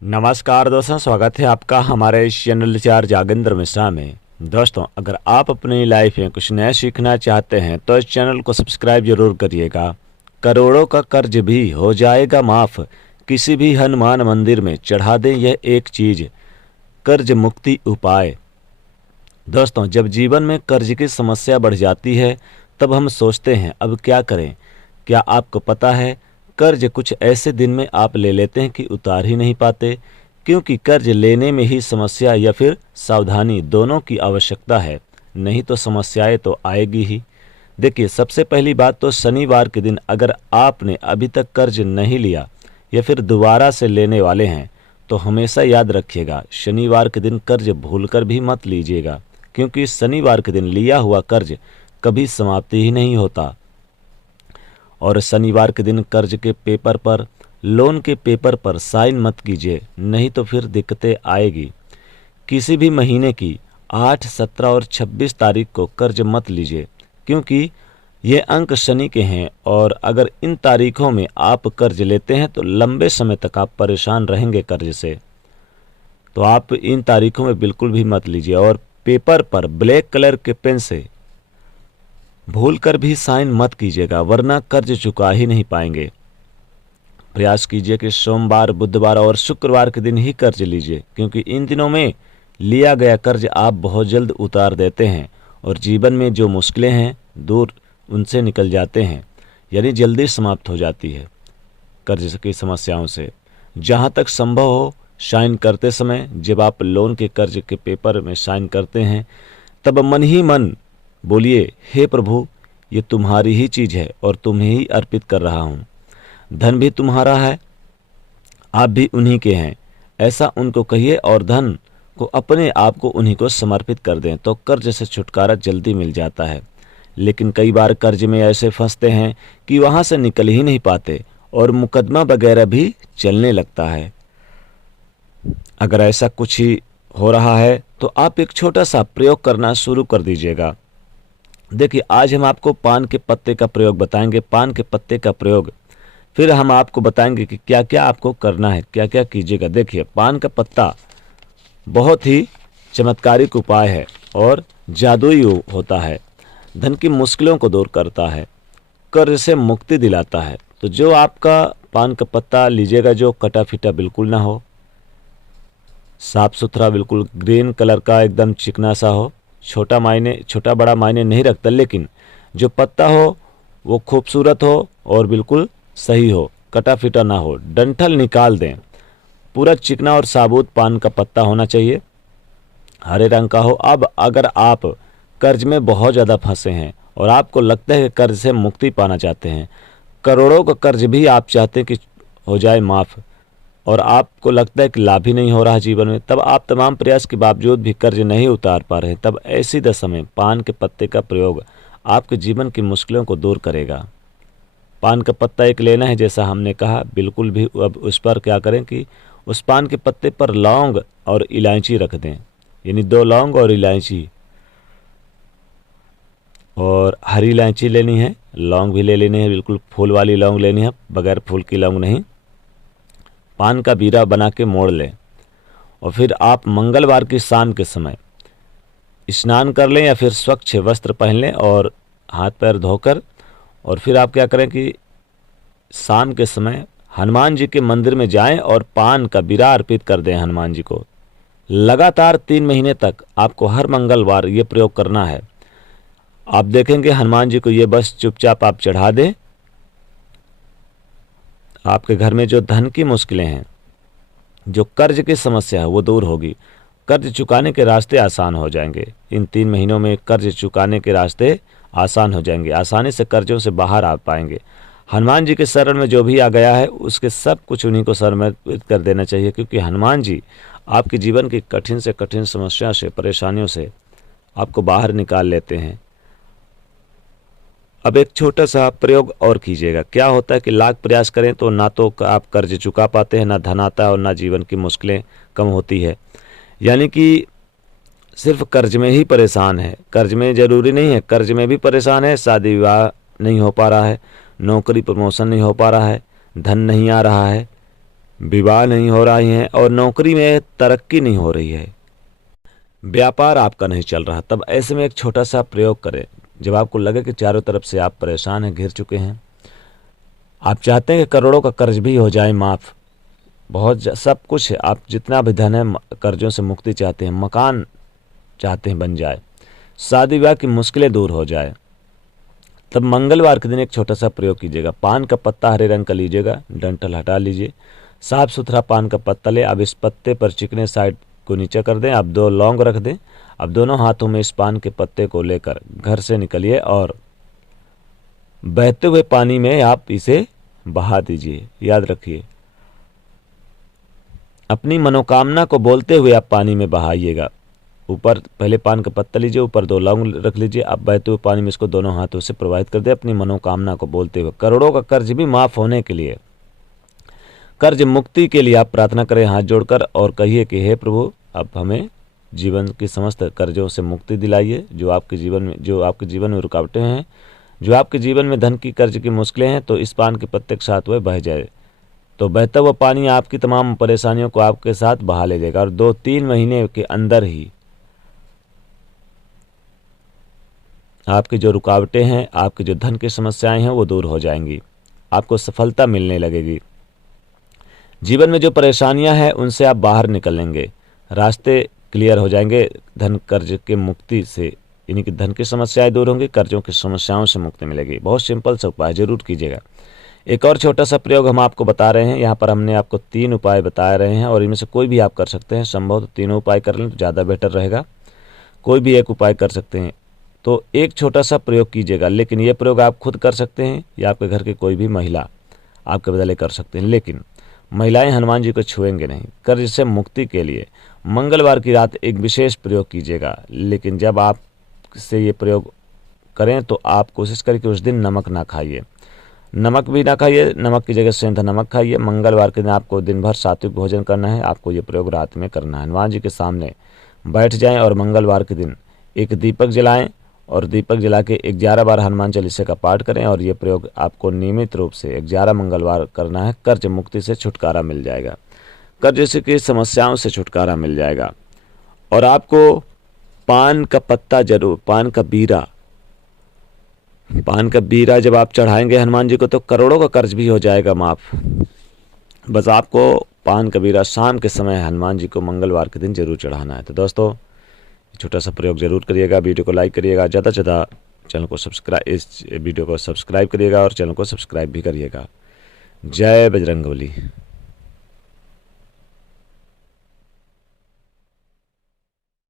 नमस्कार दोस्तों, स्वागत है आपका हमारे इस चैनल चार जागेंद्र मिश्रा में। दोस्तों, अगर आप अपनी लाइफ में कुछ नया सीखना चाहते हैं तो इस चैनल को सब्सक्राइब जरूर करिएगा। करोड़ों का कर्ज भी हो जाएगा माफ़, किसी भी हनुमान मंदिर में चढ़ा दें यह एक चीज़, कर्ज मुक्ति उपाय। दोस्तों, जब जीवन में कर्ज की समस्या बढ़ जाती है तब हम सोचते हैं अब क्या करें। क्या आपको पता है, कर्ज कुछ ऐसे दिन में आप ले लेते हैं कि उतार ही नहीं पाते, क्योंकि कर्ज लेने में ही समस्या या फिर सावधानी दोनों की आवश्यकता है, नहीं तो समस्याएं तो आएगी ही। देखिए, सबसे पहली बात तो शनिवार के दिन अगर आपने अभी तक कर्ज नहीं लिया या फिर दोबारा से लेने वाले हैं तो हमेशा याद रखिएगा, शनिवार के दिन कर्ज भूलकर भी मत लीजिएगा, क्योंकि शनिवार के दिन लिया हुआ कर्ज कभी समाप्ति ही नहीं होता। और शनिवार के दिन कर्ज के पेपर पर, लोन के पेपर पर साइन मत कीजिए, नहीं तो फिर दिक्कतें आएगी। किसी भी महीने की 8, 17 और 26 तारीख को कर्ज मत लीजिए, क्योंकि ये अंक शनि के हैं और अगर इन तारीखों में आप कर्ज लेते हैं तो लंबे समय तक आप परेशान रहेंगे कर्ज से। तो आप इन तारीखों में बिल्कुल भी मत लीजिए और पेपर पर ब्लैक कलर के पेन से भूल कर भी साइन मत कीजिएगा, वरना कर्ज चुका ही नहीं पाएंगे। प्रयास कीजिए कि सोमवार, बुधवार और शुक्रवार के दिन ही कर्ज लीजिए, क्योंकि इन दिनों में लिया गया कर्ज आप बहुत जल्द उतार देते हैं और जीवन में जो मुश्किलें हैं दूर उनसे निकल जाते हैं, यानी जल्दी समाप्त हो जाती है कर्ज की समस्याओं से। जहाँ तक संभव हो, साइन करते समय, जब आप लोन के कर्ज के पेपर में साइन करते हैं तब मन ही मन बोलिए, हे प्रभु, ये तुम्हारी ही चीज़ है और तुम्हें ही अर्पित कर रहा हूँ। धन भी तुम्हारा है, आप भी उन्हीं के हैं, ऐसा उनको कहिए और धन को, अपने आप को उन्हीं को समर्पित कर दें तो कर्ज से छुटकारा जल्दी मिल जाता है। लेकिन कई बार कर्ज में ऐसे फंसते हैं कि वहाँ से निकल ही नहीं पाते और मुकदमा वगैरह भी चलने लगता है। अगर ऐसा कुछ ही हो रहा है तो आप एक छोटा सा प्रयोग करना शुरू कर दीजिएगा। देखिए, आज हम आपको पान के पत्ते का प्रयोग बताएंगे, पान के पत्ते का प्रयोग। फिर हम आपको बताएंगे कि क्या क्या आपको करना है, क्या क्या कीजिएगा। देखिए, पान का पत्ता बहुत ही चमत्कारिक उपाय है और जादुई होता है। धन की मुश्किलों को दूर करता है, कर्ज से मुक्ति दिलाता है। तो जो आपका पान का पत्ता लीजिएगा, जो कटा फिटा बिल्कुल ना हो, साफ सुथरा, बिल्कुल ग्रीन कलर का, एकदम चिकना सा हो। छोटा बड़ा मायने नहीं रखता, लेकिन जो पत्ता हो वो खूबसूरत हो और बिल्कुल सही हो, कटा फिटा ना हो। डंठल निकाल दें, पूरा चिकना और साबुत पान का पत्ता होना चाहिए, हरे रंग का हो। अब अगर आप कर्ज में बहुत ज़्यादा फंसे हैं और आपको लगता है कि कर्ज से मुक्ति पाना चाहते हैं, करोड़ों का कर्ज भी आप चाहते हैं कि हो जाए माफ़, और आपको लगता है कि लाभ ही नहीं हो रहा जीवन में, तब आप तमाम प्रयास के बावजूद भी कर्ज नहीं उतार पा रहे हैं, तब ऐसी दशा में पान के पत्ते का प्रयोग आपके जीवन की मुश्किलों को दूर करेगा। पान का पत्ता एक लेना है, जैसा हमने कहा, बिल्कुल भी। अब उस पर क्या करें कि उस पान के पत्ते पर लौंग और इलायची रख दें, यानी 2 लौंग और इलायची, और हरी इलायची लेनी है, लौंग भी ले लेनी है, बिल्कुल फूल वाली लौंग लेनी है, बगैर फूल की लौंग नहीं। पान का बीरा बना के मोड़ लें और फिर आप मंगलवार की शाम के समय स्नान कर लें या फिर स्वच्छ वस्त्र पहन लें और हाथ पैर धोकर, और फिर आप क्या करें कि शाम के समय हनुमान जी के मंदिर में जाएं और पान का बीरा अर्पित कर दें हनुमान जी को। लगातार 3 महीने तक आपको हर मंगलवार ये प्रयोग करना है। आप देखेंगे हनुमान जी को ये बस चुपचाप आप चढ़ा दें, आपके घर में जो धन की मुश्किलें हैं, जो कर्ज की समस्या है, वो दूर होगी। कर्ज चुकाने के रास्ते आसान हो जाएंगे। इन 3 महीनों में कर्ज चुकाने के रास्ते आसान हो जाएंगे, आसानी से कर्जों से बाहर आ पाएंगे। हनुमान जी के शरण में जो भी आ गया है उसके सब कुछ उन्हीं को समर्पित कर देना चाहिए, क्योंकि हनुमान जी आपके जीवन की कठिन से कठिन समस्या से, परेशानियों से आपको बाहर निकाल लेते हैं। अब एक छोटा सा प्रयोग और कीजिएगा। क्या होता है कि लाख प्रयास करें तो ना तो आप कर्ज चुका पाते हैं, ना धन आता है और ना जीवन की मुश्किलें कम होती है। यानी कि सिर्फ कर्ज में ही परेशान है। कर्ज में ज़रूरी नहीं है, कर्ज में भी परेशान है, शादी विवाह नहीं हो पा रहा है, नौकरी प्रमोशन नहीं हो पा रहा है, धन नहीं आ रहा है, विवाह नहीं हो रही हैं और नौकरी में तरक्की नहीं हो रही है, व्यापार आपका नहीं चल रहा, तब ऐसे में एक छोटा सा प्रयोग करें। जब आपको लगे कि चारों तरफ से आप परेशान हैं, घिर चुके हैं, आप चाहते हैं कि करोड़ों का कर्ज भी हो जाए माफ़, सब कुछ है, आप जितना भी धन है कर्जों से मुक्ति चाहते हैं, मकान चाहते हैं बन जाए, शादी ब्याह की मुश्किलें दूर हो जाए, तब मंगलवार के दिन एक छोटा सा प्रयोग कीजिएगा। पान का पत्ता हरे रंग का लीजिएगा, डंठल हटा लीजिए, साफ सुथरा पान का पत्ता ले, अब इस पत्ते पर चिकने साइड को नीचे कर दें, अब 2 लौंग रख दें, अब दोनों हाथों में इस पान के पत्ते को लेकर घर से निकलिए और बहते हुए पानी में आप इसे बहा दीजिए। याद रखिए, अपनी मनोकामना को बोलते हुए आप पानी में बहाइएगा। ऊपर पहले पान का पत्ता लीजिए, ऊपर 2 लौंग रख लीजिए, अब बहते हुए पानी में इसको दोनों हाथों से प्रवाहित कर दे, अपनी मनोकामना को बोलते हुए। करोड़ों का कर्ज भी माफ होने के लिए, कर्ज मुक्ति के लिए आप प्रार्थना करें हाथ जोड़कर और कहिए कि हे प्रभु, अब हमें जीवन की समस्त कर्जों से मुक्ति दिलाइए, जो आपके जीवन में रुकावटें हैं, जो आपके जीवन में धन की कर्ज की मुश्किलें हैं, तो इस पान के पत्ते के साथ वह बह जाए, तो बहता हुआ पानी आपकी तमाम परेशानियों को आपके साथ बहा ले जाएगा और 2-3 महीने के अंदर ही आपकी जो रुकावटें हैं, आपकी जो धन की समस्याएं हैं, वो दूर हो जाएंगी, आपको सफलता मिलने लगेगी। जीवन में जो परेशानियां हैं उनसे आप बाहर निकलेंगे, रास्ते क्लियर हो जाएंगे, धन कर्ज के मुक्ति से, यानी कि धन की समस्याएं दूर होंगी, कर्जों की समस्याओं से मुक्ति मिलेगी। बहुत सिंपल सा उपाय, जरूर कीजिएगा। एक और छोटा सा प्रयोग हम आपको बता रहे हैं, यहाँ पर हमने आपको 3 उपाय बता रहे हैं और इनमें से कोई भी आप कर सकते हैं, संभव तो तीनों उपाय कर लें तो ज़्यादा बेटर रहेगा, कोई भी एक उपाय कर सकते हैं। तो एक छोटा सा प्रयोग कीजिएगा, लेकिन ये प्रयोग आप खुद कर सकते हैं या आपके घर की कोई भी महिला आपके बदले कर सकते हैं, लेकिन महिलाएं हनुमान जी को छुएंगे नहीं। कर्ज से मुक्ति के लिए मंगलवार की रात एक विशेष प्रयोग कीजिएगा, लेकिन जब आप से ये प्रयोग करें तो आप कोशिश करें कि उस दिन नमक ना खाइए, नमक भी ना खाइए, नमक की जगह सेंधा नमक खाइए। मंगलवार के दिन आपको दिन भर सात्विक भोजन करना है, आपको ये प्रयोग रात में करना है। हनुमान जी के सामने बैठ जाएं और मंगलवार के दिन एक दीपक जलाएं और दीपक जला के 11 बार हनुमान चालीसा का पाठ करें और ये प्रयोग आपको नियमित रूप से 11 मंगलवार करना है। कर्ज मुक्ति से छुटकारा मिल जाएगा, कर्ज की समस्याओं से छुटकारा मिल जाएगा। और आपको पान का पत्ता जरूर, पान का बीरा जब आप चढ़ाएंगे हनुमान जी को तो करोड़ों का कर्ज भी हो जाएगा माफ। बस आपको पान का बीरा शाम के समय हनुमान जी को मंगलवार के दिन जरूर चढ़ाना है। तो दोस्तों, छोटा सा प्रयोग जरूर करिएगा, वीडियो को लाइक करिएगा, ज़्यादा से ज़्यादा चैनल को इस वीडियो को सब्सक्राइब करिएगा और चैनल को सब्सक्राइब भी करिएगा। जय बजरंगबली।